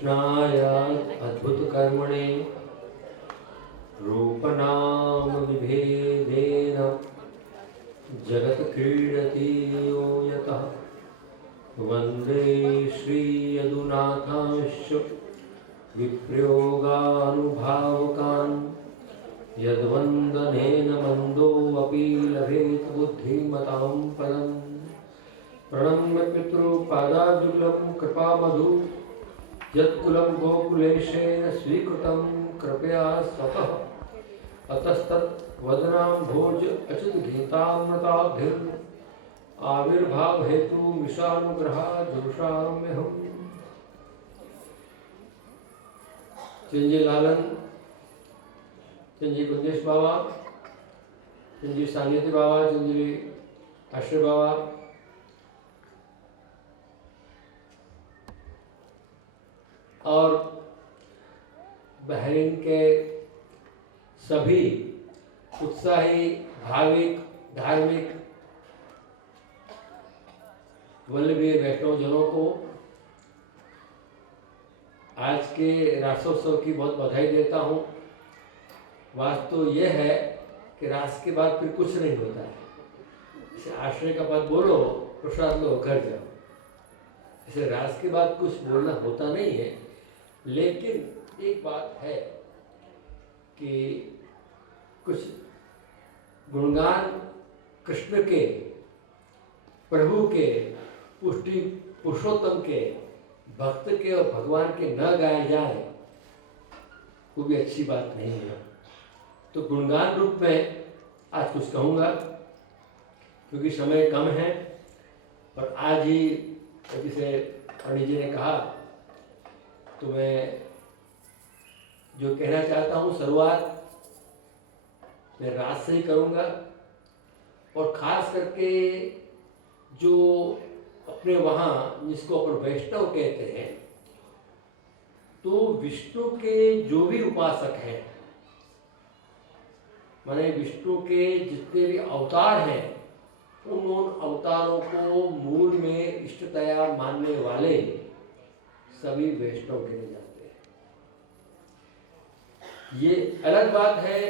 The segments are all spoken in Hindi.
कृष्णाय अद्भुतकर्मणे रूपनाम विभेदेन जगत्क्रीडति यो यतः वन्दे श्रीयदुनाथांश्च विप्रयोगानुभावकान् यद्वन्दनेन मन्दोऽपि लभेत बुद्धिमतां पदम् प्रणम्य पितृपादाब्जुलं कृपामधु यत्कुलं गोकुलेशेन स्वीकृतं कृपया स्वतः अतस्तद्वदनाम्भोज अच्युतगीतामृताब्धिम् आविर्भाव हेतु मिषानुग्रहा जुषाम्यहम्। चंजी लालन, चंजी कुंदेश बाबा, चंजी सानिध्य बाबा, चंजी आश्रय बाबा, और बहरीन के सभी उत्साही भाविक धार्मिक वल्लभीय वैष्णवजनों को आज के रासोत्सव की बहुत बधाई देता हूँ। वास्तव यह है कि रास के बाद फिर कुछ नहीं होता है। इसे आश्रय का पद बोलो, प्रसाद लो, घर जाओ। इसे रास के बाद कुछ बोलना होता नहीं है। लेकिन एक बात है कि कुछ गुणगान कृष्ण के, प्रभु के, पुष्टि पुरुषोत्तम के, भक्त के और भगवान के न गाए जाए वो भी अच्छी बात नहीं है। तो गुणगान रूप में आज कुछ कहूँगा क्योंकि समय कम है। और आज ही जैसे पंडित जी ने कहा तो मैं जो कहना चाहता हूँ शुरुआत मैं रात से ही करूँगा। और ख़ास करके जो अपने वहाँ जिसको अपन वैष्णव कहते हैं, तो विष्णु के जो भी उपासक हैं, माने विष्णु के जितने भी अवतार हैं, उन अवतारों को मूल में इष्टतया मानने वाले सभी वैष्णव गिने जाते हैं। ये अलग बात है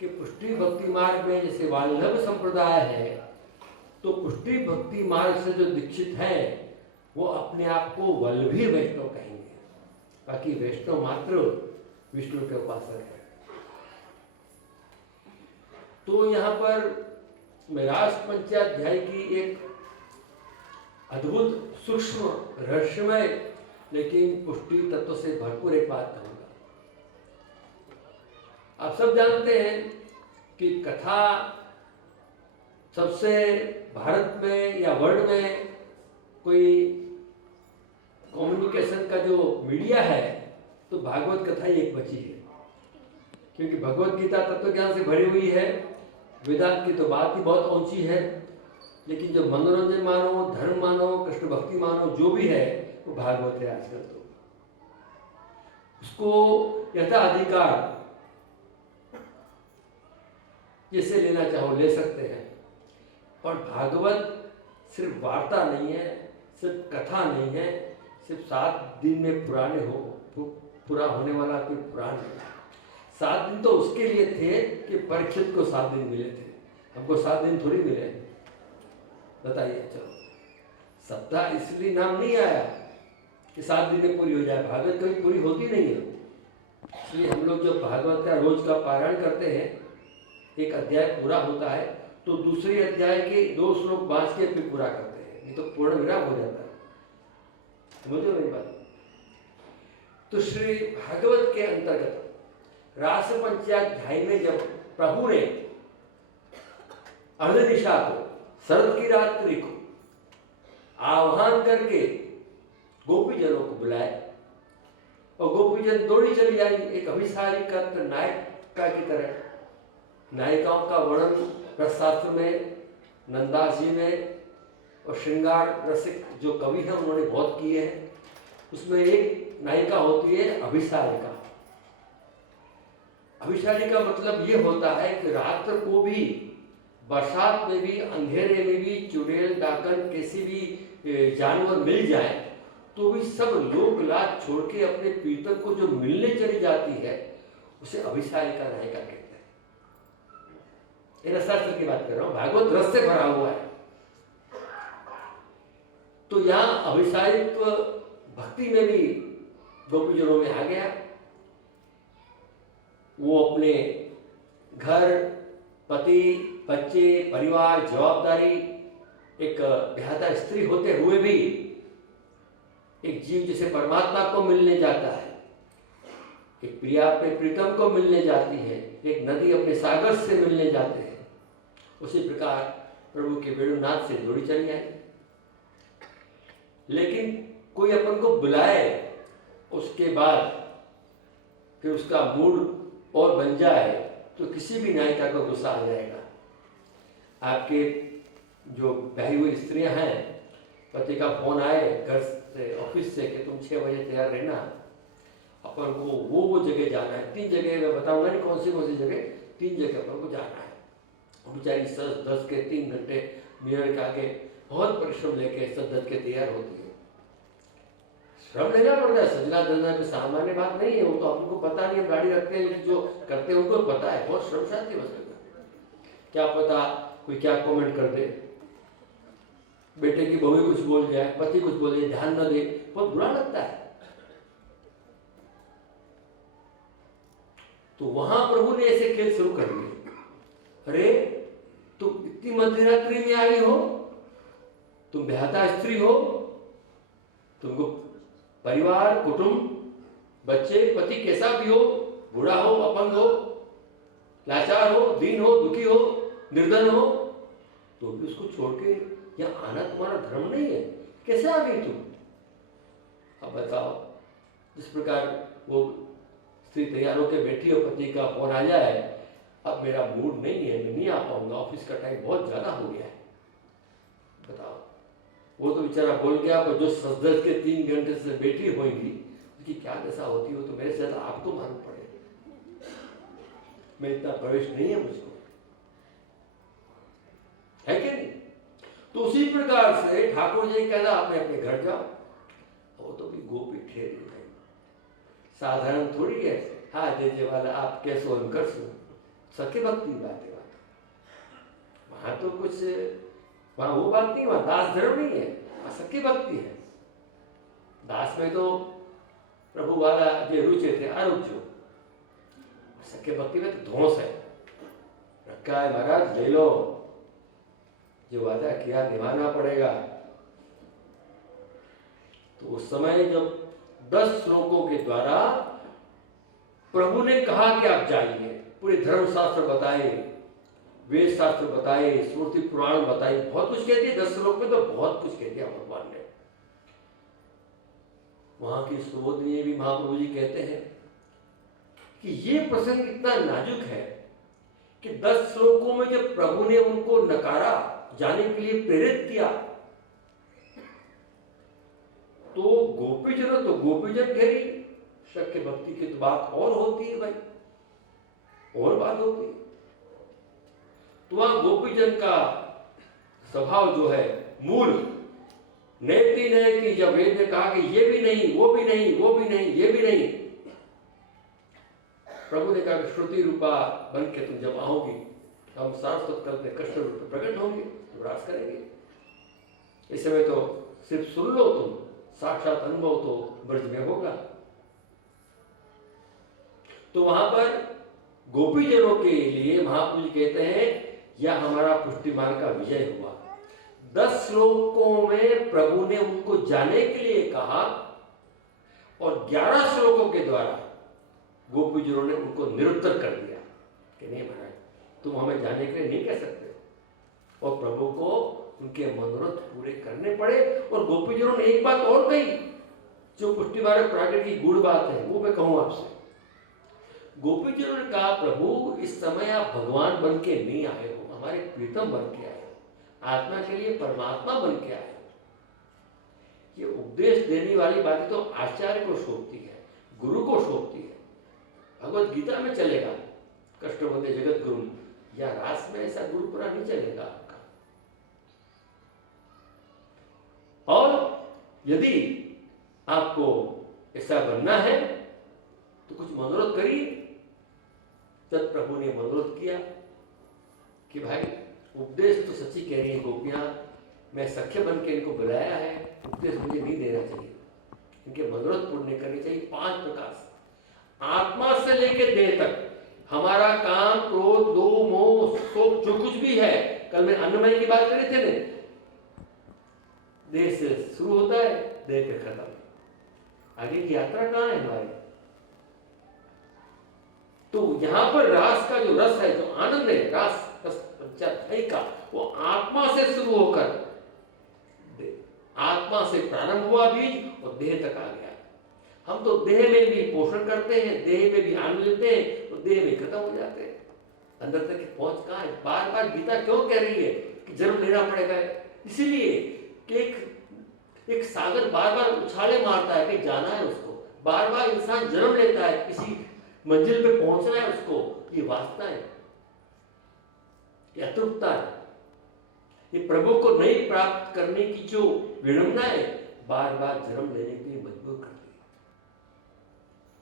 कि पुष्टि भक्ति मार्ग में जैसे वल्लभ संप्रदाय है, तो पुष्टि भक्ति मार्ग से जो दीक्षित हैं वो अपने आप को वल्लभी वैष्णव कहेंगे। बाकी वैष्णव मात्र विष्णु के उपासक हैं। तो यहाँ पर मैं रास पंचाध्याय की एक अद्भुत सूक्ष्म रहस्यमय लेकिन पुष्टि तत्व से भरपूर एक बात कहूँगा। आप सब जानते हैं कि कथा सबसे भारत में या वर्ल्ड में कोई कम्युनिकेशन का जो मीडिया है तो भागवत कथा ही एक बची है। क्योंकि भगवत गीता तत्व ज्ञान से भरी हुई है, वेदांत की तो बात ही बहुत ऊंची है, लेकिन जो मनोरंजन मानो, धर्म मानो, कृष्ण भक्ति मानो, जो भी है वो भागवत है। आजकल तो उसको यथाधिकार जिसे लेना चाहो ले सकते हैं। और भागवत सिर्फ वार्ता नहीं है, सिर्फ कथा नहीं है, सिर्फ 7 दिन में पूरा होने वाला कोई पुराण नहीं। 7 दिन तो उसके लिए थे कि परीक्षित को 7 दिन मिले थे, हमको 7 दिन थोड़ी मिले। बताइए, चलो सप्ताह इसलिए नाम नहीं आया कि 7 दिन में पूरी हो जाए। भागवत कभी पूरी होती नहीं है। इसलिए हम लोग जब भागवत का रोज का पारायण करते हैं, एक अध्याय पूरा होता है तो दूसरे अध्याय के 2 श्लोक बाँच के फिर पूरा करते हैं, नहीं तो पूर्ण विराम हो जाता है। समझो मेरी बात। तो श्री भागवत के अंतर्गत रास पंचाध्याय में जब प्रभु ने अर्धनिशा को, शरद की रात्रि को आह्वान करके गोपीजनों को बुलाए और गोपीजन दौड़ी चली आई एक अभिसारिका नायिका की तरह। नायिकाओं का वर्णन रसशास्त्र में नंदास जी ने और श्रृंगार रसिक जो कवि हैं उन्होंने बहुत किए हैं। उसमें एक नायिका होती है अभिसारिका। अभिसारिका मतलब ये होता है कि रात्र को भी, बरसात में भी, अंधेरे में भी चुड़ैल डाकन किसी भी जानवर मिल जाए तो भी सब लोक लाज छोड़ के अपने प्रीतम को जो मिलने चली जाती है उसे अभिसारिका नायिका कहते हैं। ये रसास्त्र की बात कर रहा हूं, भागवत रस से भरा हुआ है। तो यहां अभिसारित्व भक्ति में भी गोपीजनों में आ गया। वो अपने घर, पति, बच्चे, परिवार, जवाबदारी, एक विधाता स्त्री होते हुए भी एक जीव जिसे परमात्मा को मिलने जाता है, एक प्रिया अपने प्रीतम को मिलने जाती है, एक नदी अपने सागर से मिलने जाते हैं, उसी प्रकार प्रभु के वेणुनाद से जोड़ी चली आई। लेकिन कोई अपन को बुलाए उसके बाद फिर उसका मूड और बन जाए तो किसी भी नायिका को गुस्सा आ जाएगा। आपके जो ब्याही हुई स्त्रियां हैं, पति का फोन आए घर से, ऑफिस से कि तुम 6 बजे तैयार रहना, अपन को वो जगह जाना है। 3 जगह मैं बताऊंगा नहीं कौन सी जगह, 3 जगह अपन को जाना है। बेचारी सज धज के 3 घंटे मिरर के आगे बहुत परिश्रम लेके सज धज के तैयार होती है। श्रम लेना पड़ता है, सजना धजना कोई सामान्य बात नहीं है। वो तो हमको पता नहीं, हम गाड़ी रखते हैं, जो करते हैं उनको पता है। बहुत श्रम साध्य वस्तु है। क्या पता कोई क्या कमेंट कर दे, बेटे की बहू कुछ बोल जाए, पति कुछ बोले, ध्यान न दे, बहुत बुरा लगता है। तो वहां प्रभु ने ऐसे खेल शुरू कर दिए। अरे तुम इतनी मध्यरात्रि में आई हो, तुम बेहता स्त्री हो, तुमको परिवार, कुटुंब, बच्चे, पति कैसा भी हो, बूढ़ा हो, अपंग हो, लाचार हो, दीन हो, दुखी हो, निर्धन हो, तो भी उसको छोड़ के यहाँ आना तुम्हारा धर्म नहीं है। कैसे आ गई तुम? अब बताओ। जिस प्रकार वो स्त्री तैयार होकर बैठी हो, पति का फोन आ जाए, अब मेरा मूड नहीं है, मैं नहीं आ पाऊंगा, ऑफिस का टाइम बहुत ज्यादा हो गया है। बताओ, वो तो बेचारा बोल गया, पर जो सजदस के 3 घंटे से बैठी होगी उसकी क्या दशा होती हो तो मेरे से आपको मालूम पड़े। मैं इतना प्रवेश नहीं है मुझको, है कि नहीं? तो उसी प्रकार से ठाकुर जी कहना आपने अपने घर जाओ। वो तो भी गोपी ठहरी है, साधारण थोड़ी है। हाँ जय वाला आप कैसो कर सो, सत्य भक्ति बात है। वहां तो कुछ वहां वो बात नहीं, वहां दास धर्म नहीं है, वहां सत्य भक्ति है। दास में तो प्रभु वाला जो रुचे थे आरुच्यो, सत्य भक्ति में तो ध्वंस है। रखा है महाराज, ले लो, जो वादा किया निभाना पड़ेगा। तो उस समय जब 10 श्लोकों के द्वारा प्रभु ने कहा कि आप जाइए, पूरे धर्मशास्त्र बताए, वेद शास्त्र बताए, स्मृति पुराण बताए, बहुत कुछ कहती है। 10 श्लोक में तो बहुत कुछ कह दिया भगवान ने। वहां की सुबोधनी भी महाप्रभु जी कहते हैं कि ये प्रसंग इतना नाजुक है कि 10 श्लोकों में जब प्रभु ने उनको नकारा, जाने के लिए प्रेरित किया, तो गोपीजन घेरी। शक्य भक्ति की तो बात और होती है भाई, और बात होती है। तो वहां गोपीजन का स्वभाव जो है मूल नैति नैति, जब वेद ने कहा कि ये भी नहीं, वो भी नहीं, वो भी नहीं, ये भी नहीं, प्रभु ने कहा श्रुति रूपा बन के तुम जब आओगी तो हम सारस्वत करते कृष्ण रूप में प्रकट होंगे, रास करेंगे। इस समय तो सिर्फ सुन लो तुम, साक्षात अनुभव तो ब्रज में होगा। तो वहां पर गोपीजनों के लिए महापुरुष कहते हैं यह हमारा पुष्टिमान का विजय हुआ। 10 श्लोकों में प्रभु ने उनको जाने के लिए कहा और 11 श्लोकों के द्वारा गोपीजनों ने उनको निरुत्तर कर दिया कि नहीं महाराज, तुम हमें जाने के लिए नहीं कह सकते। और प्रभु को उनके मनोरथ पूरे करने पड़े। और गोपीजनों ने एक बात और कही, जो पुष्टिमार्ग प्रागट की गूढ़ बात है, वो मैं कहूं आपसे। गोपीजनों ने कहा प्रभु इस समय आप भगवान बन के नहीं आए हो, हमारे प्रीतम बन के आए हो, आत्मा के लिए परमात्मा बन के आए हो। ये उपदेश देने वाली बातें तो आचार्य को शोभती है, गुरु को शोभती है। भगवत गीता में चलेगा कष्ट बंदे जगत गुरु, या रास में ऐसा गुरुपुरा नहीं चलेगा आपका। और यदि आपको ऐसा बनना है तो कुछ मनोरथ करिए। तब प्रभु ने मनोरथ किया कि भाई उपदेश तो सच्ची कह रही है गोपियां, मैं सख्य बन के इनको बुलाया है, उपदेश मुझे नहीं देना चाहिए, इनके मनोरथ पूर्ण करने चाहिए। 5 प्रकार से आत्मा से लेकर देह तक हमारा काम, क्रोध, लोभ, मोह, शोक जो कुछ भी है, कल मैं अन्नमय की बात करी थे ना, देह से शुरू होता है, देह पे खत्म। आगे की यात्रा कहाँ है हमारी? तो यहां पर रास का जो रस है, जो आनंद है, रास पंचाध्यायी का, वो आत्मा से शुरू होकर आत्मा से प्रारंभ हुआ बीज और देह तक आ गया। हम तो देह में भी पोषण करते हैं, देह में भी आनंद लेते हैं, तो देह में खत्म हो जाते हैं। अंदर तक पहुंच कहाँ है? बार बार गीता क्यों कह रही है कि जन्म लेना पड़ेगा? इसीलिए कि एक सागर बार बार उछाले मारता है कि जाना है उसको, बार बार इंसान जन्म लेता है, किसी मंजिल पे पहुंचना है उसको। ये वासना है, ये अतृप्तता है, ये प्रभु को नहीं प्राप्त करने की जो विडंबना है, बार बार जन्म लेने के लिए मजबूर करती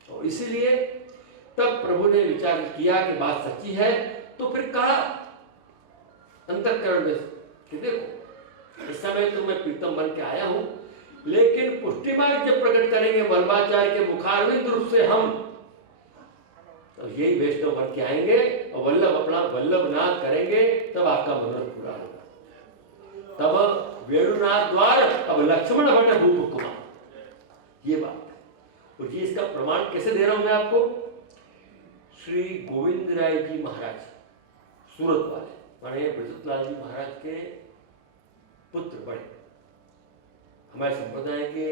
है। और इसीलिए तब प्रभु ने विचार किया कि बात सच्ची है, तो फिर कहा अंतःकरण में कि देखो इस समय तो मैं प्रीतम बन के आया हूं, लेकिन पुष्टि मार्ग जब प्रकट करेंगे वल्लभाचार्य के मुखारविंद रूप से हम, तो यही वैष्णव बन के आएंगे और वल्लभ अपना वल्लभनाथ करेंगे, तब आपका मनोरथ पूरा होगा। तब वेणुनाथ द्वार अब लक्ष्मण भट्ट भूप कुमार, ये बात है। और ये इसका प्रमाण कैसे दे रहा हूं मैं आपको? श्री गोविंद राय जी महाराज सूरत वाले, माने ब्रजतलाल जी महाराज के पुत्र बड़े, हमारे संप्रदाय के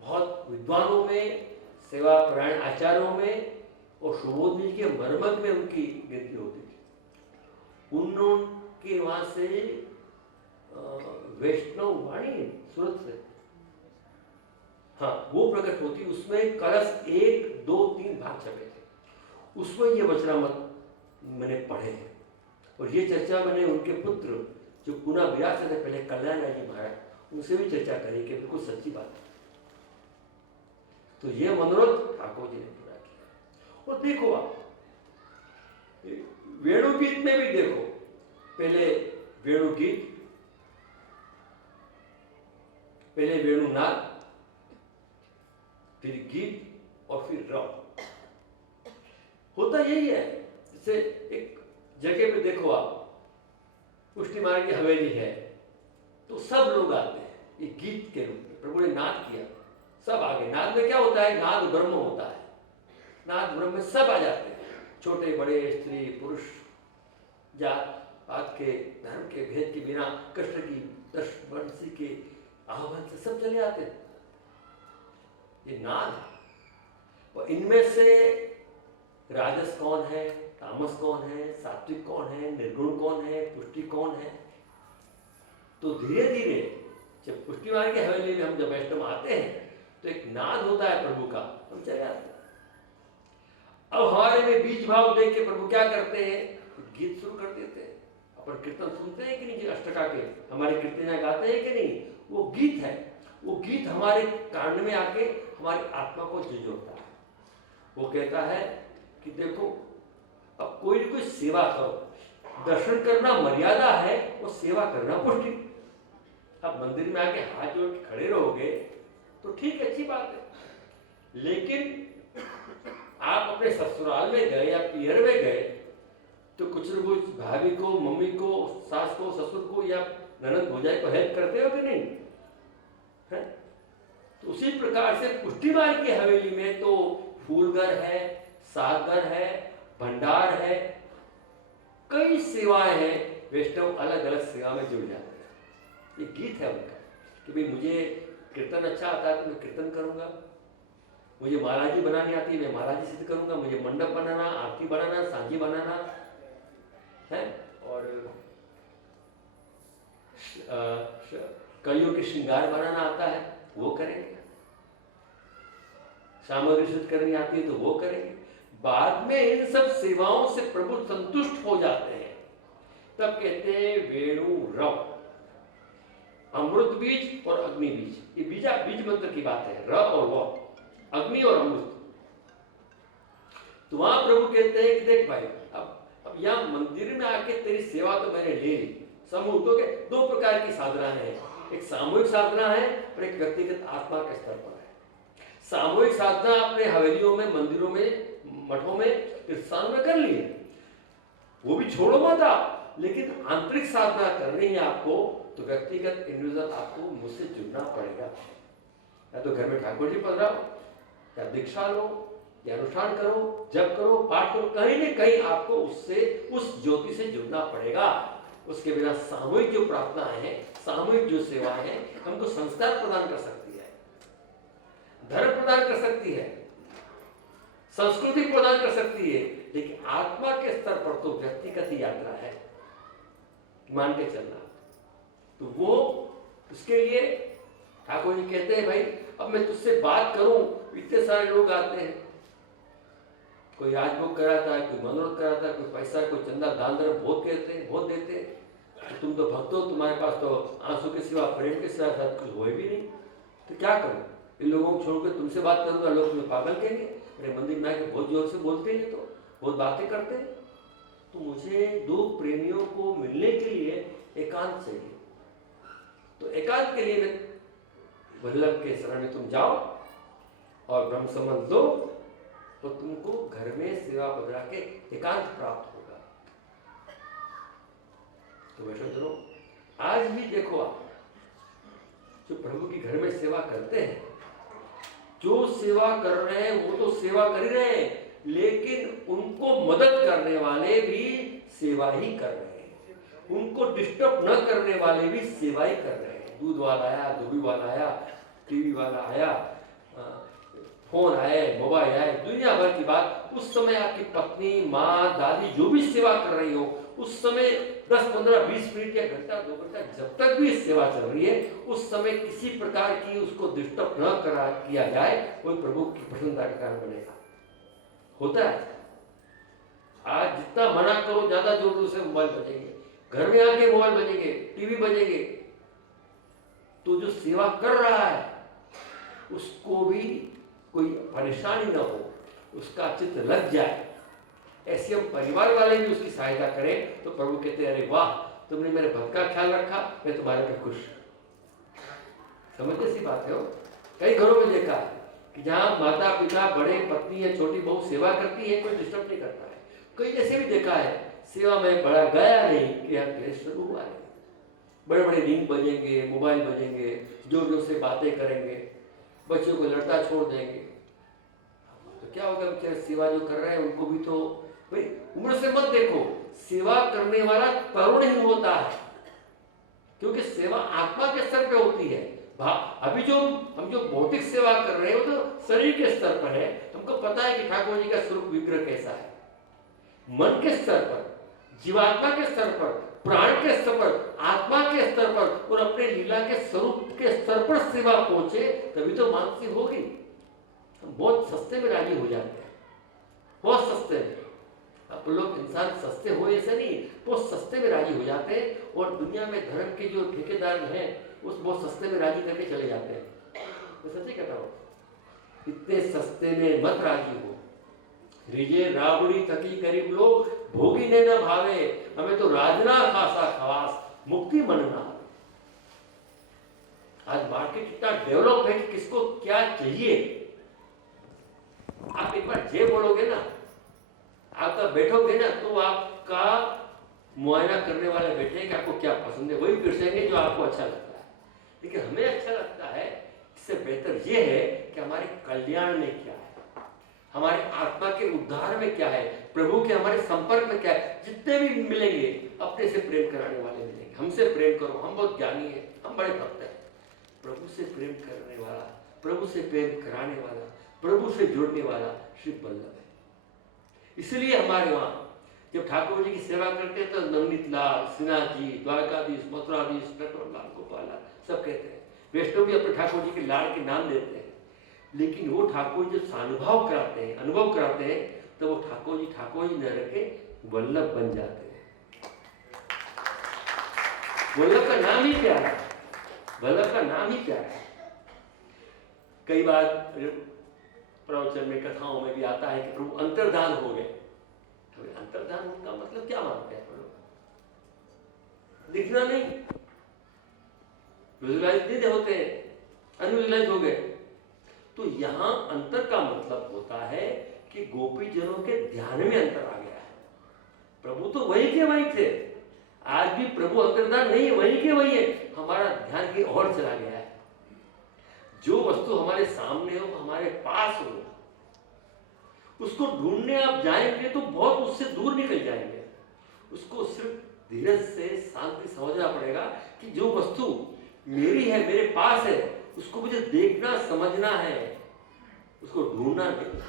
बहुत विद्वानों में, सेवा परायण आचार्यों में और सुबोध जी के मर्मक में उनकी गिनती होती थी। उनके वहां से वैष्णव वाणी सूरत से, हाँ, वो प्रकट होती, उसमें कलश 1, 2, 3 भाग छपे थे, उसमें ये वचनामृत मैंने पढ़े हैं। और ये चर्चा मैंने उनके पुत्र जो पुनः विरासत थे पहले कल्याण जी महाराज, उनसे भी चर्चा करी कि बिल्कुल सच्ची बात है। तो ये मनोरथ ठाकुर जी ने पूरा किया। और देखो आप वेणुगीत में भी देखो, पहले वेणुगीत, पहले वेणुनाद, फिर गीत और फिर रव। होता यही है। जैसे एक जगह पे देखो आप, पुष्टि मार्ग की हवेली है, तो सब लोग आते हैं ये गीत के रूप में, प्रभु ने नाद किया, सब आ गए। नाद में क्या होता है? नाद ब्रह्म होता है, नाद ब्रह्म में सब आ जाते हैं, छोटे बड़े, स्त्री पुरुष, जात पात के, धर्म के भेद के बिना, कृष्ण की 10 वंशी के आह्वान से सब चले आते हैं। ये नाद है। और इनमें से राजस कौन है, तामस कौन है, सात्विक कौन है, निर्गुण कौन है, पुष्टि कौन है? तो धीरे धीरे जब पुष्टि मार्ग की हवेली में हम जब वैष्णव आते हैं, तो एक नाद होता है प्रभु का, हम चले आते हैं। अब हमारे में बीज भाव देख के प्रभु क्या करते हैं? गीत शुरू कर देते हैं। अपन कीर्तन सुनते हैं कि नहीं? अष्टका के हमारे कीर्तन गाते हैं कि नहीं? वो गीत है, वो गीत हमारे कान में आके हमारी आत्मा को झिझोड़ता है। वो कहता है कि देखो अब कोई न कोई सेवा करो, दर्शन करना मर्यादा है, वो सेवा करना पुष्टि। अब मंदिर में आके हाथ जोड़ के खड़े रहोगे तो ठीक है, अच्छी बात है, लेकिन आप अपने ससुराल में गए या पियर में गए तो कुछ न कुछ भाभी को, मम्मी को, सास को, ससुर को या ननद भौजाई को हेल्प करते हो कि नहीं है? तो उसी प्रकार से पुष्टि मार्ग की हवेली में तो फूलघर है, सागर है, भंडार है, कई सेवाएं हैं। वैष्णव अलग अलग सेवा में जुड़ जाते हैं। ये गीत है उनका कि भाई मुझे कीर्तन अच्छा आता है तो मैं कीर्तन करूंगा, मुझे महाराजी बनानी आती है मैं महाराजी सिद्ध करूंगा, मुझे मंडप बनाना, आरती बनाना, सांझी बनाना है, और कलियों के श्रृंगार बनाना आता है वो करेंगे, सामग्री शुद्ध करनी आती है तो वो करेंगे। बाद में इन सब सेवाओं से प्रभु संतुष्ट हो जाते हैं, तब कहते हैं वेणु रव, अमृत बीज और अग्नि बीज, ये बीज मंत्र की बात है, र और व, अग्नि और अमृत। तो वहां प्रभु कहते हैं कि देख भाई, अब यहाँ मंदिर में आके तेरी सेवा तो मैंने ले ली। समूह तो के दो प्रकार की साधनाएं हैं, एक सामूहिक साधना है और एक व्यक्तिगत आत्मा के स्तर पर है। सामूहिक साधना अपने हवेलियों में, मंदिरों में, मठों में, तीर्थस्थानों में कर ली है, वो भी छोड़ो मत आप, लेकिन आंतरिक साधना करनी है आपको तो व्यक्तिगत इंडिविजुअल आपको मुझसे जुड़ना पड़ेगा। या तो घर में ठाकुर जी पधराओ, या दीक्षा लो, या अनुष्ठान करो, जप करो, पाठ करो, कहीं न कहीं आपको उससे, उस ज्योति से जुड़ना पड़ेगा। उसके बिना सामूहिक जो प्रार्थनाएं हैं, सामूहिक जो सेवाएं हैं, हमको संस्कार प्रदान कर सकती है, धर्म प्रदान कर सकती है, संस्कृति प्रदान कर सकती है, लेकिन आत्मा के स्तर पर तो व्यक्तिगत ही यात्रा है, मान के चलना। तो वो उसके लिए ठाकुर जी कहते हैं भाई अब मैं तुझसे बात करूं, इतने सारे लोग आते हैं, कोई आज भोग कराता है, कोई मनोरथ कराता है, कोई पैसा, कोई चंदा, दान दर बहुत देते हैं। तुम तो भक्त हो, तुम्हारे पास तो आंसू के सिवा, प्रेम के सिवा शायद कुछ हो भी नहीं, तो क्या करूं? इन लोगों को छोड़कर तुमसे बात करूंगा, लोग तुम्हें पागल कहेंगे, मेरे मंदिर में आके बहुत जोर से बोलते हैं, तो बहुत बातें करते हैं। तो मुझे दो प्रेमियों को मिलने के लिए एकांत चाहिए। तो एकांत के लिए वल्लभ के शरण में तुम जाओ और ब्रह्म संबंध दो, तो तुमको घर में सेवा बदला के एकांत प्राप्त होगा। तो वैष्णव आज भी देखो आप जो प्रभु की घर में सेवा करते हैं, जो सेवा कर रहे हैं वो तो सेवा कर ही रहे हैं, लेकिन उनको मदद करने वाले भी सेवा ही कर रहे हैं, उनको डिस्टर्ब न करने वाले भी सेवा ही कर रहे हैं। दूध वाला आया, धोबी वाला आया, टीवी वाला आया, फोन आए, मोबाइल आए, दुनिया भर की बात। उस समय आपकी पत्नी, माँ, दादी जो भी सेवा कर रही हो, उस समय 10, 15, 20 मिनट या घंटा, 2 घंटा, जब तक भी सेवा चल रही है, उस समय किसी प्रकार की उसको डिस्टर्ब न किया जाए, वो प्रभु की प्रसन्नता का कारण बनेगा। होता है आज जितना मना करो, ज्यादा जोर जोर से मोबाइल बजेंगे, घर में आके मोबाइल बजेंगे, टीवी बजेंगे, तो जो सेवा कर रहा है उसको भी कोई परेशानी ना हो, उसका चित्त लग जाए, ऐसे हम परिवार वाले भी उसकी सहायता करें। तो प्रभु कहते हैं अरे वाह, तुमने मेरे भक्त का ख्याल रखा, मैं तुम्हारे पर खुश। समझते सी बात है। कई घरों में देखा है कि जहाँ माता पिता, बड़े, पत्नी या छोटी बहू सेवा करती है, कोई डिस्टर्ब नहीं करता है। कई ऐसे भी देखा है सेवा में बड़ा गया नहीं कि यहाँ क्लेश शुरू हुआ है, बड़े बड़े रिंग बजेंगे, मोबाइल बजेंगे, जोर जोर से बातें करेंगे, बच्चों को लड़ता छोड़ देंगे। तो क्या होगा, बेचारे सेवा जो कर रहे हैं उनको भी तो भाई उम्र से मत देखो, सेवा करने वाला तरुण ही होता है, क्योंकि सेवा आत्मा के स्तर पे होती है। अभी जो हम जो भौतिक सेवा कर रहे हैं वो तो शरीर के स्तर पर है, हमको पता है कि ठाकुर जी का स्वरूप विग्रह कैसा है। मन के स्तर पर, जीवात्मा के स्तर पर, प्राण के स्तर पर, आत्मा के स्तर पर और अपने लीला के स्वरूप के स्तर पर सेवा पहुंचे, तभी तो मानसी होगी। हम बहुत सस्ते में राजी हो जाते हैं, बहुत सस्ते में। अब लोग इंसान सस्ते हो ऐसे नहीं, बहुत सस्ते में राजी हो जाते हैं, और दुनिया में धर्म के जो ठेकेदार हैं उस बहुत सस्ते में राजी करके चले जाते हैं। मैं सच्ची कहता हूँ, इतने सस्ते में मत राजी हो। रिजे रावड़ी थकी गरीब लोग भोगी ने न भावे, हमें तो राजना खासा खवास मुक्ति मनना। आज मार्केट इतना डेवलप है कि किसको क्या चाहिए, आप एक बार जे बोलोगे ना, आपका बैठोगे ना, तो आपका मुआयना करने वाले बैठे कि आपको क्या पसंद है, वही पिरसेंगे जो आपको अच्छा लगता है। लेकिन हमें अच्छा लगता है, इससे बेहतर ये है कि हमारे कल्याण में क्या है, हमारे आत्मा के उद्धार में क्या है, प्रभु के हमारे संपर्क में क्या है। जितने भी मिलेंगे अपने से प्रेम कराने वाले मिलेंगे। हमसे प्रेम करो, हम बहुत ज्ञानी हैं, हम बड़े भक्त हैं। प्रभु से प्रेम करने वाला, प्रभु से प्रेम कराने वाला, प्रभु से जुड़ने वाला श्री वल्लभ है। इसलिए हमारे वहाँ जब ठाकुर जी की सेवा करते हैं तो नवनीत लाल, सिन्हा जी, द्वारकाधीश, मथुराधीश, नटवरलाल, गोपाल लाल सब कहते हैं। वैष्णव भी अपने ठाकुर जी के लाड़ के नाम देते हैं, लेकिन वो ठाकुर जब सानुभव कराते हैं, अनुभव कराते हैं, तो वो ठाकुर जी न रखे वल्लभ बन जाते हैं। वल्लभ का नाम ही प्यारा, वल्लभ का नाम ही प्यारा है। कई बार प्रवचन में, कथाओं में भी आता है कि प्रभु अंतर्धान हो गए। अंतर्धान का मतलब क्या मानते हैं प्रभु? दिखना नहीं, विजुअलाइज नहीं होते, अनविजुअलाइज हो गए। तो यहाँ अंतर का मतलब होता है कि गोपी जनों के ध्यान में अंतर आ गया है। प्रभु तो वही के वही थे, आज भी प्रभु अंतर्धान नहीं है, वही के वही है, हमारा ध्यान की ओर चला गया है। जो वस्तु हमारे सामने हो, हमारे पास हो, उसको ढूंढने आप जाएंगे तो बहुत उससे दूर निकल जाएंगे। उसको सिर्फ धीरज से शांति समझना पड़ेगा कि जो वस्तु मेरी है, मेरे पास है, उसको मुझे देखना समझना है, उसको ढूंढना नहीं।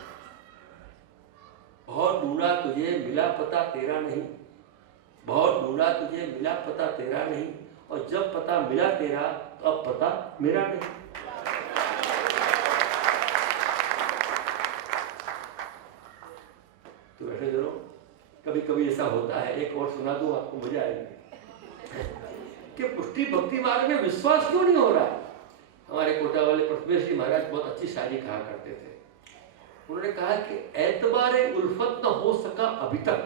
बहुत ढूंढा तुझे मिला पता तेरा नहीं, बहुत ढूंढा तुझे मिला पता तेरा नहीं, और जब पता मिला तेरा तो अब पता मेरा नहीं। तो बैठे जरूर, कभी कभी ऐसा होता है, एक और सुना दूं आपको, मजा आएगी कि पुष्टि भक्ति मार्ग में विश्वास क्यों नहीं हो रहा है। हमारे कोटा वाले परमेश्वर जी महाराज बहुत अच्छी शायरी कहा करते थे। उन्होंने कहा कि एतबारे उल्फत न हो सका अभी तक,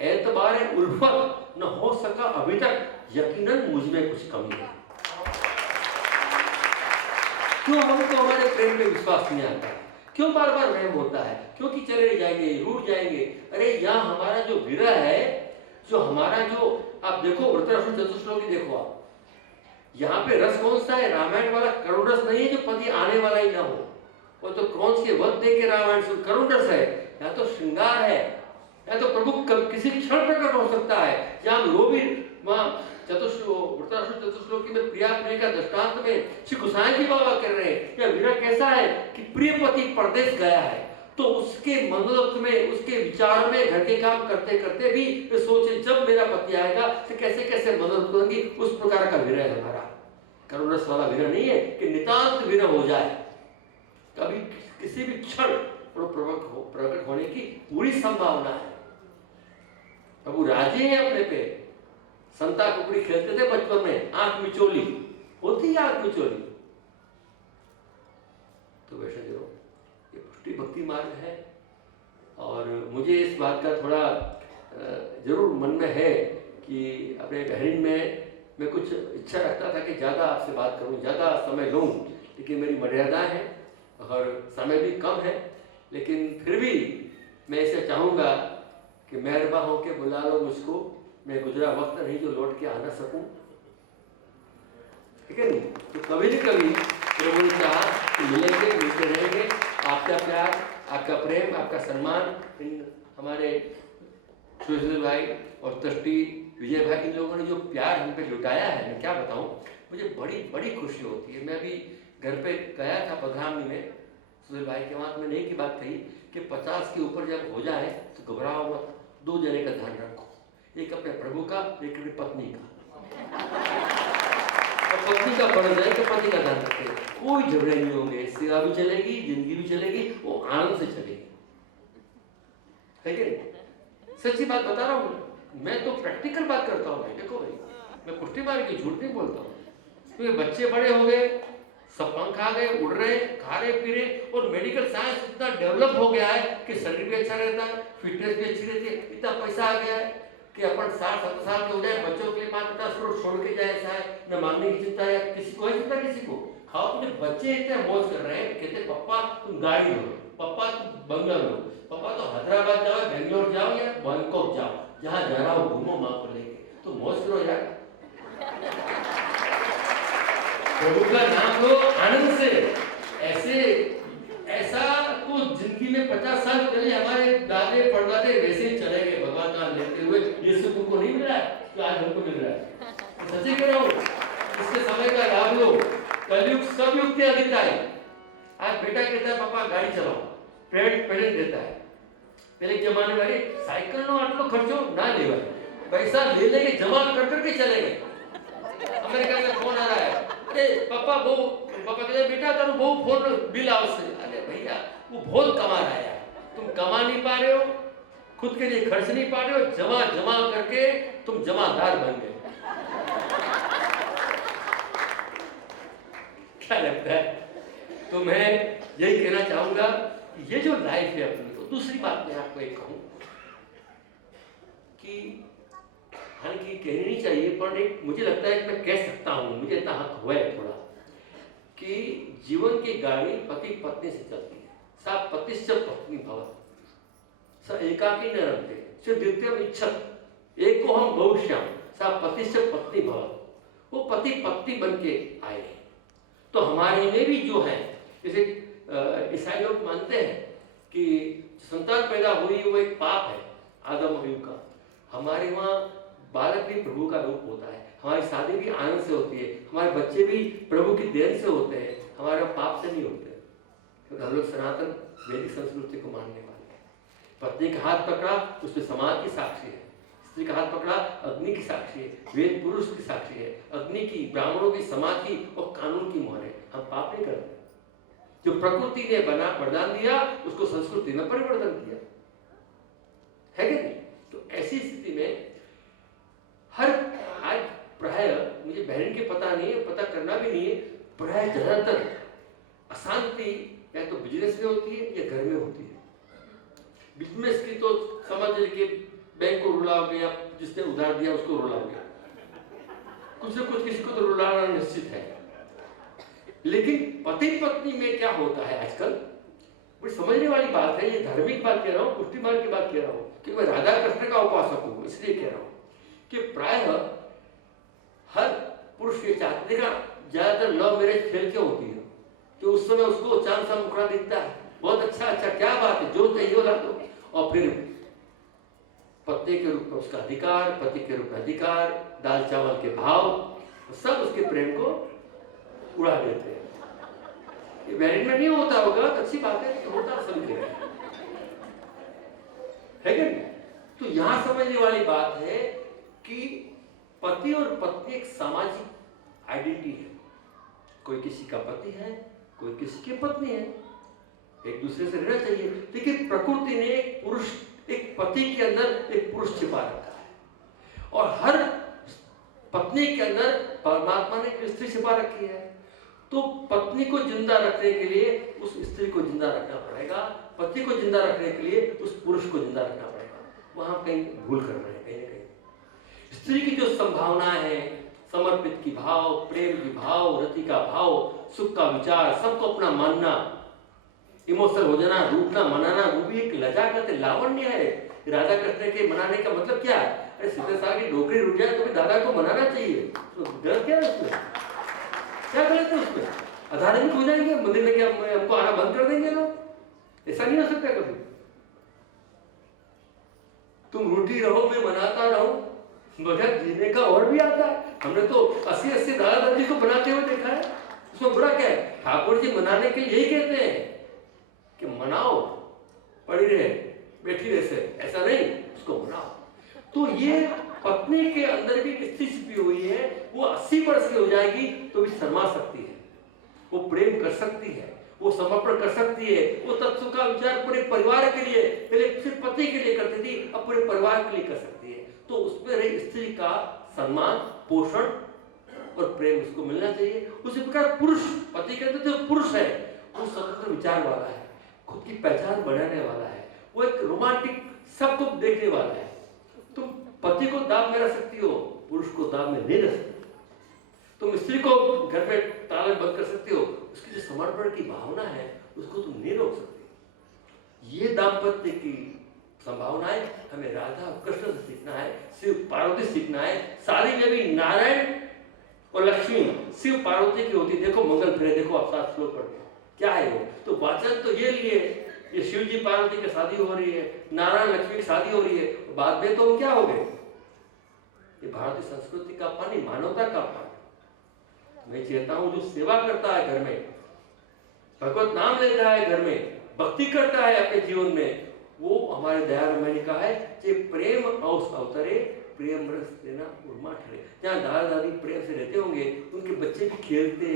एतबारे उल्फत न हो सका अभी तक, यकीनन मुझ में कुछ कमी है। क्यों हमको हमारे प्रेम में विश्वास नहीं आता है? क्यों बार बार वहम होता है? क्योंकि चले जाएंगे, रूठ जाएंगे। अरे यहाँ हमारा जो विरह है, जो हमारा जो, आप देखो वृत्रासुर चतुश्लोकी देखो आप, यहाँ पे रस कौन सा है? रामायण वाला करुण रस नहीं है जो पति आने वाला ही ना हो। वो तो कंस के वध देख के रामायण से करुण रस है। यहाँ तो श्रृंगार है, यहाँ तो प्रभु किसी क्षण प्रकट हो सकता है। जहाँ रो भी, वहाँ वृत्रासुर चतुश्लोकी में प्रिया प्रिय का दृष्टांत में श्री गोसाई जी बाबा कर रहे हैं। यह विरह कैसा है कि प्रिय पति परदेश गया है, तो उसके मनोरथ में, उसके विचार में, घर के काम करते करते भी वे सोचे जब मेरा पति आएगा तो कैसे कैसे मनोरथ करूंगी। उस प्रकार का विरह है हमारा। करुणरस वाला विरह नहीं है कि नितांत विरह हो जाए। कभी किसी भी क्षण प्रकट होने की पूरी संभावना है। प्रभु राजी है अपने पे। संता कुकड़ी खेलते थे बचपन में, आंख मिचोली होती है, आंख मिचोली। तो वैसे जो ये पुष्टि भक्ति मार्ग है, और मुझे इस बात का थोड़ा जरूर मन में है कि अपने गहरीन में मैं कुछ इच्छा रखता था कि ज़्यादा आपसे बात करूं, ज़्यादा समय लूं, लेकिन मेरी मर्यादा है और समय भी कम है। लेकिन फिर भी मैं ऐसे चाहूँगा कि मेहरबान होकर बुला लो मुझको, मैं गुजरा वक्त नहीं जो लौट के आना सकूं, ठीक है नहीं? तो कभी न कभी प्रभु ने कहा कि मिलेंगे, मिलते रहेंगे। आपका प्यार, आपका प्रेम, आपका सम्मान, इन हमारे सुशील भाई और ट्रस्टी विजय भाई, इन लोगों ने जो प्यार हम पे लुटाया है, मैं क्या बताऊं, मुझे बड़ी बड़ी खुशी होती है। मैं भी घर पे गया था पधरामनी में, सुशील भाई के वहाँ मैंने एक ही बात कही कि 50 के ऊपर जब हो जाए तो घबराओ मत, 2 जने का ध्यान रखो, एक अपने प्रभु का, एक अपनी पत्नी का। और पत्नी का फर्ज है कि पति का ध्यान रखे। कोई झगड़े नहीं होंगे, सेवा भी चलेगी, जिंदगी भी चलेगी, वो आनंद से चलेगी। है कि सच्ची बात बता रहा हूँ, मैं तो प्रैक्टिकल बात करता हूँ भाई। देखो भाई, मैं पुष्टि मार की झूठ नहीं बोलता हूँ। तो बच्चे बड़े हो गए, सब पंख आ गए, उड़ रहे, खा रहे पी रहे, और मेडिकल साइंस इतना डेवलप हो गया है कि शरीर भी अच्छा रहता है, फिटनेस भी अच्छी रहती है। इतना पैसा आ गया है कि अपन 60-70 साल के हो जाए, बच्चों के लिए 5-50 करोड़ छोड़ के जाए, ऐसा है न मांगने की चिंता है, किसी को है चिंता, किसी को। खाओ, अपने बच्चे इतने मौज कर रहे हैं, कहते पप्पा तुम गाड़ी लो, पप्पा तुम बंगला लो, पप्पा तो हैदराबाद जाओ, बेंगलोर जाओ या बैंकॉक जाओ, जहाँ जाना हो घूमो माँ को लेके, तो मौज करो यार। प्रभु का नाम लो आनंद से। ऐसा तो जिंदगी में 50 साल पहले हमारे दादे परदादे वैसे ही चले गए भगवान नाम लेते हुए। ये सुख उनको नहीं मिला है तो आज हमको मिल रहा है। तो सच्ची कह रहा हूँ, इसके समय का लाभ लो। कलयुग सब युक्तियां दिखता है। आज बेटा कहता है पापा गाड़ी चलाओ, पेरेंट देता है। पहले जमाने में साइकिल नो आटलो खर्चो ना लेवा, पैसा ले लेके जमा कर करके चले गए। अमेरिका में फोन आ रहा है, अरे पापा कहते बेटा तारू बहुत फोन बिल आवश्य। अरे भैया वो बहुत कमा रहा है, तुम कमा नहीं पा रहे हो, खुद के लिए खर्च नहीं पा रहे हो, जमा करके तुम जमादार बन गए। अच्छा लगता है। तो मैं यही कहना चाहूँगा कि ये जो लाइफ है अपनी, तो दूसरी बात मैं आपको एक कहूँ कि हालांकि कहनी नहीं चाहिए, पर एक मुझे लगता है कि मैं कह सकता हूँ, मुझे इतना हक हुआ है थोड़ा, कि जीवन की गाड़ी पति पत्नी से चलती है। सा पतिश्च पत्नी भवति, स एकाकी न रमते, स द्वितीयम् इच्छति, एको हम बहुश्याम, सा पतिश्च पत्नी भवति। वो पति पत्नी बन के आए हैं। तो हमारे में भी जो है, जैसे ईसाई लोग मानते हैं कि संतान पैदा हुई वो एक पाप है आदम और ईव का। हमारे वहाँ बालक भी प्रभु का रूप होता है, हमारी शादी भी आनंद से होती है, हमारे बच्चे भी प्रभु की देन से होते हैं, हमारे पाप से नहीं होते, क्योंकि हम लोग सनातन वैदिक संस्कृति को मानने वाले हैं। पत्नी का हाथ पकड़ा, उसमें समाज की साक्षी है, स्त्री का हाथ पकड़ा अग्नि की साक्षी है, वेद पुरुष की साक्षी है, अग्नि की, ब्राह्मणों की, समाज की और कानून की मोहर है। हम पाप नहीं करते। जो प्रकृति ने बना वरदान दिया उसको संस्कृति में परिवर्तन किया है कि नहीं? तो ऐसी स्थिति में हर आज प्राय, मुझे बहन के पता नहीं है, पता करना भी नहीं है, प्राय ज्यादातर अशांति या तो बिजनेस में होती है या घर में होती है। बिजनेस की तो समझ लीजिए बैंक को रुलाओगे या जिसने उधार दिया उसको रुलाओगे, कुछ न कुछ किसी को तो रुलाना निश्चित है। लेकिन पति पत्नी में क्या होता है आजकल, बड़ी समझने वाली बात है। ये धार्मिक बात कह रहा हूँ, पुष्टिमान की बात कह रहा हूँ, कि मैं राधा कृष्ण का उपासक हूँ, इसलिए कह रहा हूँ कि प्राय हर पुरुष ये चाहते हैं, ज्यादातर लव मैरिज खेल के होती है, तो उस समय उसको चांद सा मुखड़ा दिखता है, बहुत अच्छा अच्छा क्या बात है, जो चाहिए ला दो, और फिर पत्नी के रूप में उसका अधिकार, पति के रूप में अधिकार, दाल चावल के भाव, सब उसके प्रेम को उड़ा देते हैं। ये मैरिज में नहीं होता होगा तो अच्छी बात है, होता सभी है कि नहीं? तो यहां समझने वाली बात है कि पति और पत्नी एक सामाजिक आइडेंटिटी है। कोई किसी का पति है, कोई किसी की पत्नी है, एक दूसरे से रहना चाहिए। लेकिन प्रकृति ने एक पति के अंदर एक पुरुष छिपा रखा है, और हर पत्नी के अंदर परमात्मा ने एक स्त्री छिपा रखी है। तो पत्नी को जिंदा रखने के लिए उस स्त्री को जिंदा रखना पड़ेगा, पति को जिंदा रखने के लिए उस पुरुष को जिंदा रखना पड़ेगा। वहां कहीं भूल कर रहे हैं, कहीं ना कहीं स्त्री की जो संभावना है, समर्पित की भाव, प्रेम की भाव, रति का भाव, सुख का विचार, सबको अपना मानना, इमोशनल हो जाना, रूठना, मनाना, वो भी एक लजा करते लावण्य है। राधा कृष्ण के मनाने का मतलब क्या है? अरे सीधे साल की नौकरी रुक जाए तो भी दादा को मनाना चाहिए, तो गलत क्या है उसमें? क्या गलत है उसमें? अधार्मिक हो जाएंगे, मंदिर में क्या हमको आना बंद कर देंगे लोग? ऐसा नहीं हो सकता कभी। तुम रूठी रहो, मैं मनाता रहूं, मगर जीने का और भी आता है। हमने तो 80-80 दादा दादी को बनाते हुए देखा है, उसमें बुरा क्या है? ठाकुर जी मनाने के लिए यही कहते हैं कि मनाओ, पड़ी रहे, बैठी रहे से, ऐसा नहीं, उसको मनाओ। तो ये पत्नी के अंदर भी स्थिति छिपी हुई है, वो 80 वर्ष की हो जाएगी तो भी शर्मा सकती है, वो प्रेम कर सकती है, वो समर्पण कर सकती है, वो तत्व का विचार पूरे परिवार के लिए, पहले सिर्फ पति के लिए करती थी, अब पूरे परिवार के लिए कर सकती है। तो उसमें रही स्त्री का सम्मान, पोषण और प्रेम उसको मिलना चाहिए। उसी प्रकार पुरुष, पति के अंदर जो पुरुष है वो स्वतंत्र विचार वाला है, खुद की पहचान बढ़ाने वाला है, वो एक रोमांटिक, सबको देखने वाला है। तुम पति को दाब में रख सकती हो, पुरुष को दाब में नहीं रख सकती। तुम स्त्री को घर पे ताला बंद कर सकती हो, उसकी जो समर्पण की भावना है उसको तुम नहीं रोक सकती। ये दाम्पत्य की संभावनाएं हमें राधा और कृष्ण से सीखना है, शिव पार्वती सीखना है। शादी में भी नारायण और लक्ष्मी शिव पार्वती की होती। देखो मंगल फिरे, देखो आप 7 श्लोक पढ़ के क्या है वो, तो वाचन तो ये लिए, ये शिव जी पार्वती की शादी हो रही है, नारायण लक्ष्मी की शादी हो रही है, बाद में तो क्या हो गए? ये भारतीय संस्कृति का पानी, मानवता का पानी। मैं चाहता हूं जो सेवा करता है घर में, भगवत नाम लेता है घर में, भक्ति करता है अपने जीवन में, वो हमारे दया में मैंने कहा है कि प्रेम औस अवतरे, प्रेम रस देना उर्मा ठहरे। जहाँ दादा दादी प्रेम से रहते होंगे, उनके बच्चे भी खेलते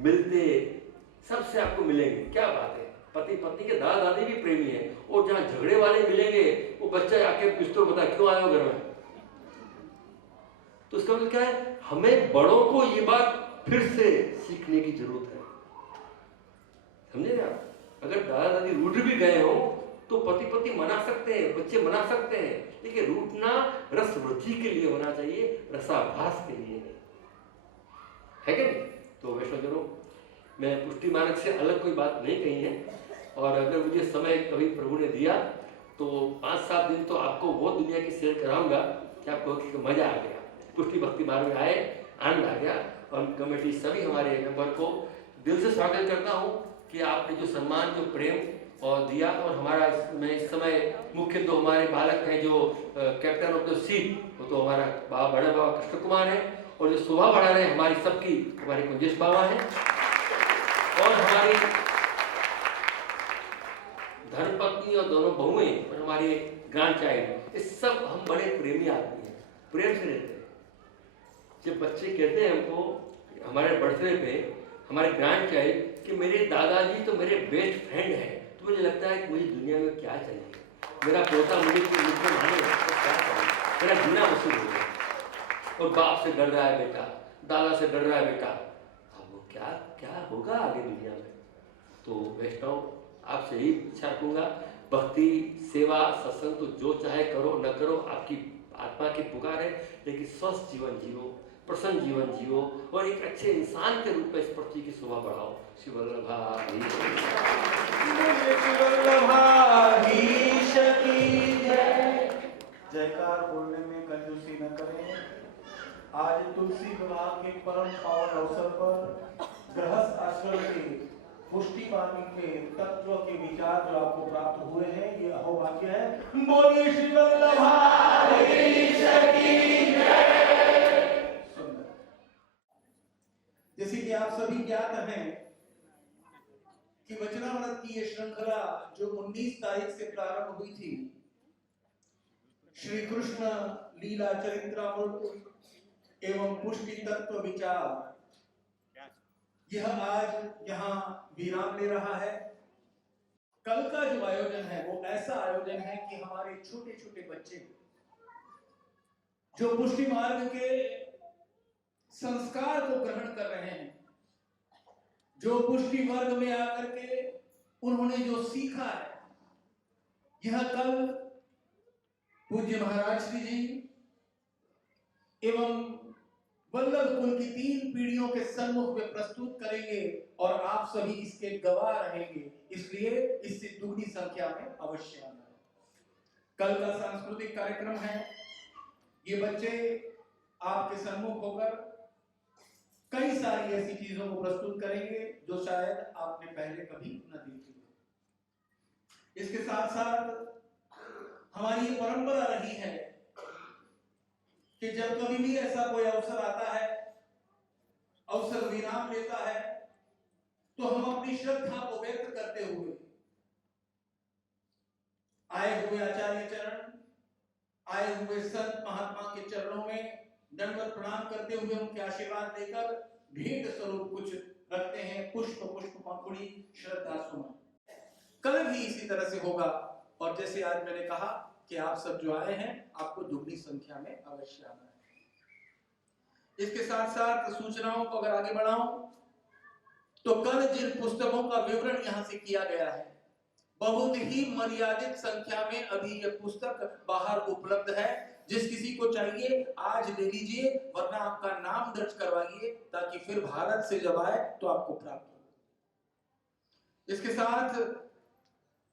मिलते, सबसे आपको मिलेंगे। क्या बात है, पति पत्नी के दादा दादी भी प्रेमी है। और जहाँ झगड़े वाले मिलेंगे, वो बच्चा आके पूछते बता क्यों आए हो घर में, तो उसका मतलब क्या है? हमें बड़ों को ये बात फिर से सीखने की जरूरत है। समझे आप? अगर दादा दादी रूठ भी गए हो तो पति पत्नी मना सकते हैं, बच्चे मना सकते हैं, लेकिन रूठना रस वृद्धि के लिए होना चाहिए, रसाभास के लिए नहीं, है कि नहीं? तो वैष्णवजनों, मैं पुष्टि मानक से अलग कोई बात नहीं कही है, और अगर मुझे समय कभी प्रभु ने दिया तो 5-7 दिन तो आपको वो दुनिया की शेयर कराऊंगा कि आपको मजा आ गया। पुष्टि भक्ति मार्ग में आए, आनंद आ गया। और कमेटी सभी हमारे मेंबर को दिल से स्वागत करता हूँ कि आपने जो सम्मान, जो प्रेम और दिया, और हमारा इस समय मुख्य तो हमारे बालक हैं जो कैप्टन ऑफ द सीट, वो तो हमारा बड़े बाबा कृष्ण कुमार है, और जो शोभा बढ़ा रहे हैं हमारी सबकी, हमारे कुंजेश बाबा हैं, और हमारी धर्मपत्नी और दोनों बहुएं, और हमारे ग्रैंड चाइल्ड, ये सब हम बड़े प्रेमी आदमी हैं, प्रेम से रहते हैं। जब बच्चे कहते हैं हमको हमारे बर्थडे पे, हमारे ग्रैंड चाइल्ड, कि मेरे दादाजी तो मेरे बेस्ट फ्रेंड हैं, तो मुझे लगता है कि मुझे दुनिया में क्या चाहिए, मेरा पोता मुझे माने तो क्या चाहिए, मेरा जीना वसूल हो गया। और बाप से डर रहा है बेटा, दादा से डर रहा है बेटा, अब वो क्या क्या होगा आगे दुनिया में? तो वैष्णव आपसे ही इच्छा रखूंगा, भक्ति, सेवा, सत्संग तो जो चाहे करो न करो, आपकी आत्मा की पुकार है, लेकिन स्वस्थ जीवन जियो, प्रसन्न जीवन जियो, और एक अच्छे इंसान के रूप में इस पृथ्वी की शोभा बढ़ाओ। शिव वल्लभाधीश की जय। जयकार बोलने में कंजूसी न करें। आज तुलसी विवाह के परम पावन अवसर पर गृहस्थ आश्रम के पुष्टि वाणी के तत्व के विचार जो आपको प्राप्त हुए हैं, ये अहोवाक्य है, बोलिए श्री वल्लभाधीश की जय। सुंदर। जैसे कि आप सभी ज्ञात हैं कि वचनामृत की ये श्रृंखला जो 19 तारीख से प्रारंभ हुई थी, श्री कृष्ण लीला चरित्रामृत एवं पुष्टि तत्व विचार, यह आज यहाँ विराम ले रहा है। कल का जो आयोजन है वो ऐसा आयोजन है कि हमारे छोटे छोटे बच्चे जो पुष्टि मार्ग के संस्कार को ग्रहण कर रहे हैं, जो पुष्टि वर्ग में आकर के उन्होंने जो सीखा है, यह कल पूज्य महाराज श्री जी एवं वल्लभ कुल की 3 पीढ़ियों के सम्मुख में प्रस्तुत करेंगे, और आप सभी इसके गवाह रहेंगे, इसलिए इससे दुगनी संख्या में अवश्य आना है। कल का सांस्कृतिक कार्यक्रम है, ये बच्चे आपके सम्मुख होकर कई सारी ऐसी चीजों को प्रस्तुत करेंगे जो शायद आपने पहले कभी न देखी हो। इसके साथ साथ हमारी परंपरा रही है कि जब कभी भी ऐसा कोई अवसर आता है, अवसर विराम लेता है, तो हम अपनी श्रद्धा को व्यक्त करते हुए आए हुए आचार्य चरण, आए हुए संत महात्मा के चरणों में दंडवत प्रणाम करते हुए उनके आशीर्वाद लेकर भेंट स्वरूप कुछ रखते हैं, पुष्प पंखुड़ी, श्रद्धा सुमन। कल भी इसी तरह से होगा, और जैसे आज मैंने कहा कि आप सब जो आए हैं, आपको दुगनी संख्या में अवश्य आना है। इसके साथ साथ सूचनाओं को अगर आगे बढ़ाऊं तो कल जिन पुस्तकों का विवरण यहां से किया गया है, बहुत ही मर्यादित संख्या में अभी यह पुस्तक बाहर उपलब्ध है। जिस किसी को चाहिए आज ले लीजिए, वरना आपका नाम दर्ज करवाइए, ताकि फिर भारत से जब आए तो आपको प्राप्त हो। इसके साथ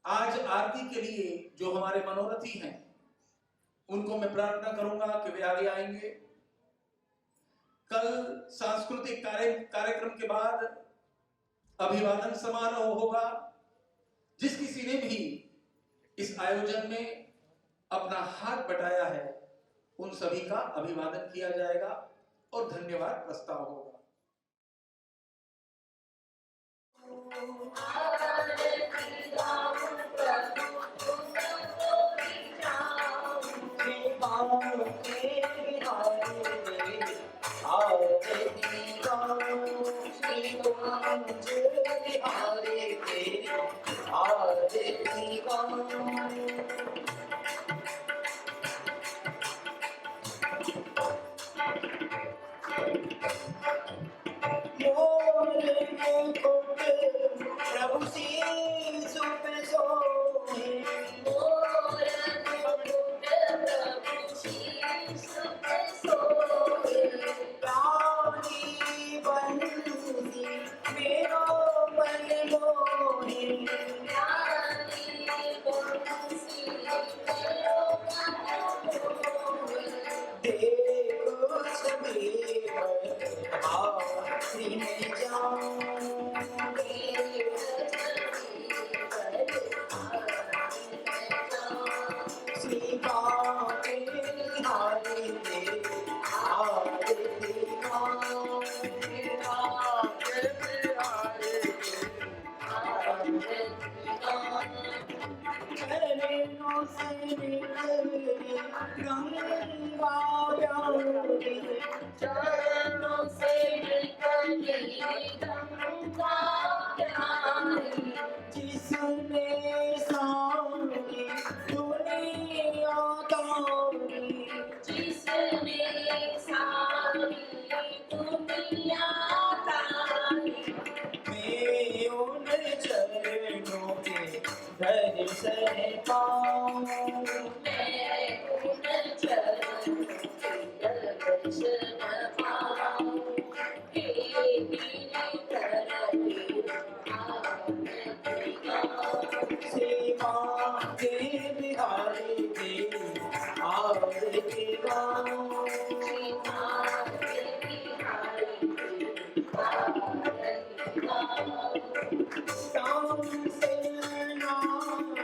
आज आरती के लिए जो हमारे मनोरथी हैं, उनको मैं प्रार्थना करूंगा कि वे आगे आएंगे। कल सांस्कृतिक कार्यक्रम के बाद अभिवादन समारोह होगा। जिस किसी ने भी इस आयोजन में अपना हाथ बटाया है, उन सभी का अभिवादन किया जाएगा और धन्यवाद प्रस्ताव होगा। चरणों से निकली गंगा प्यारी, जिसने सारी दुनिया तारी, जिसने सारी दुनिया तारी। मैं उन चरणों के दर्शन पाऊं, मैं उन चरणों के दर्शन पाऊं, हे गिरिधर सीमा के बिहारी के आरती गाऊं, सीमा के बिहारी के आरती गाऊं। नाम से नाथ,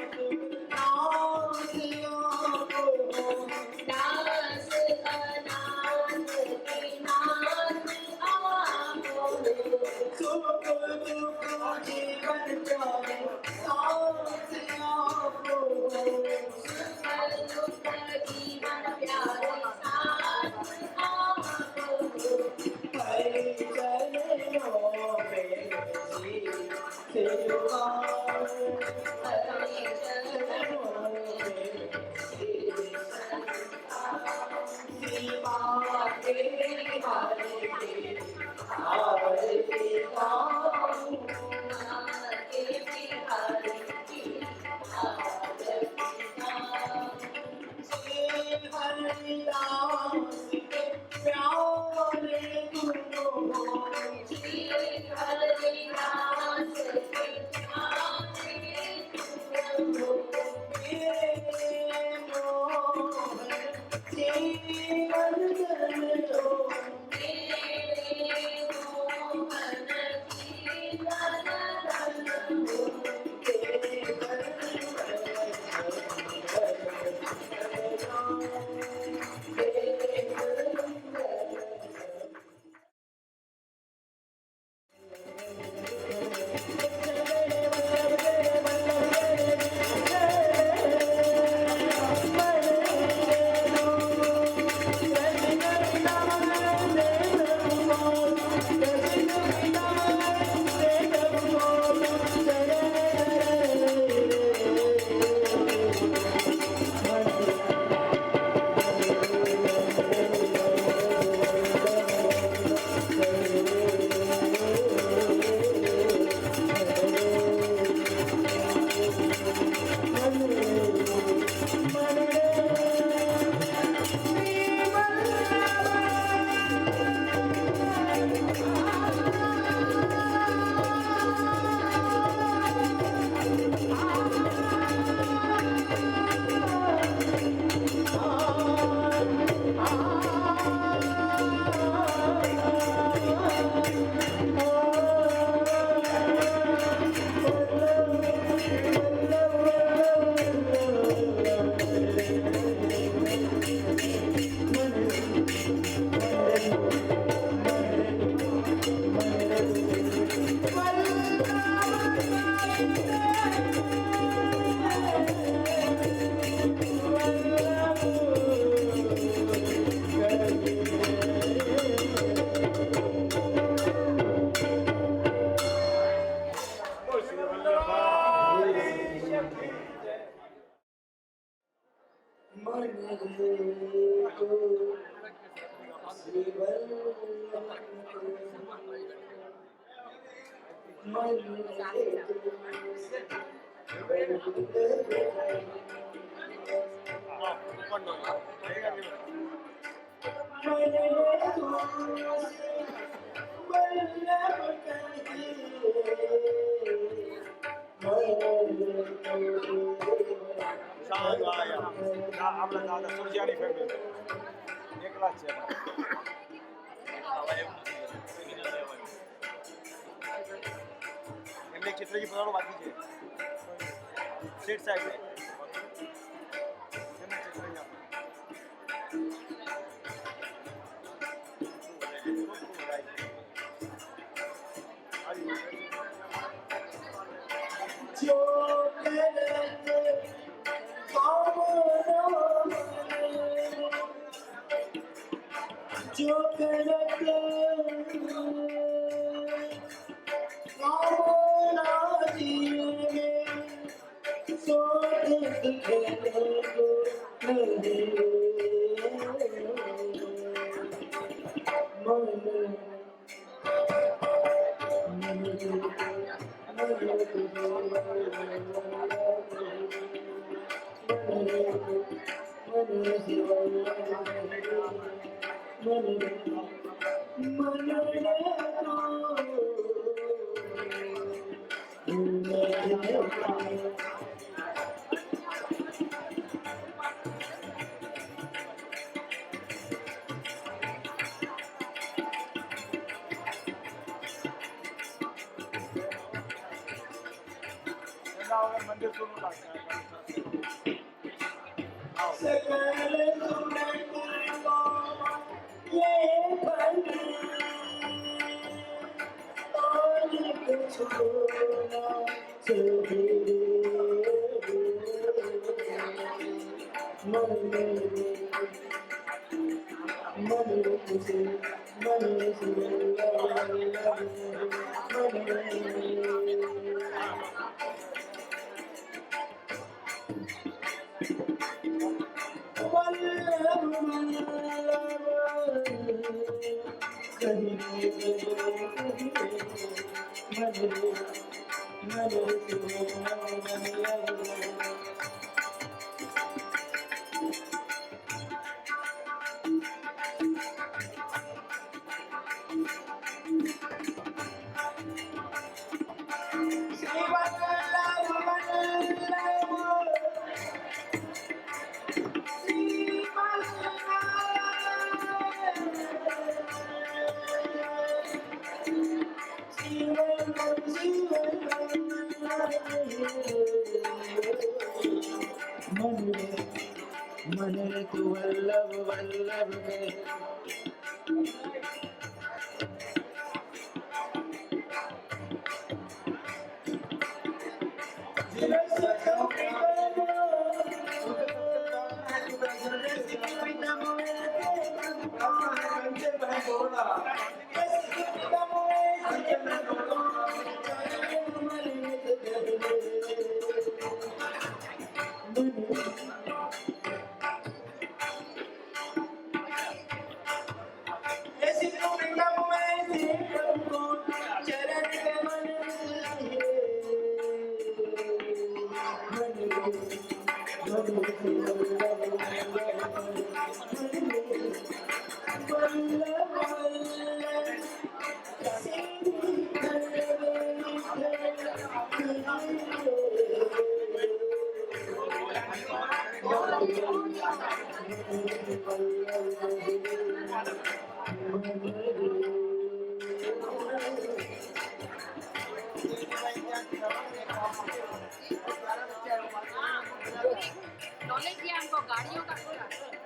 नाम से आपको, नाथ अनाथ के नाथ आपको, सुख दुख जीवन जाए साथ आपको, सुख दुख जीवन प्यारे साथ आपको। हरे चरणों में सिरवार, हरे चरणों में सिरवार, सीमा के बिहारी के आरती गाऊं, के बिहारी की आरती गाऊं। श्री हरिदास के प्यारे गुरु, श्री हरिदास के प्यारे गुरु, मेरे मोहन जीवन लो, मेरे मोहन जीवन लो, આપણા દાદા સુરજાની ફેમિલી એકલા જ છે એટલે ચિત્રજી બનાવવાનું બાકી છે સ્ટ્રેટ સાઈડ पे जो करत जो करत कामना जिए सो दुख मंदिर सुनो लागता है सकल सुनता ये बंदी और कुछ होना चाहिए मन में से मन तू वल्लभ वल्लभ में नॉलेज दिया हमको गाड़ियों का थोड़ा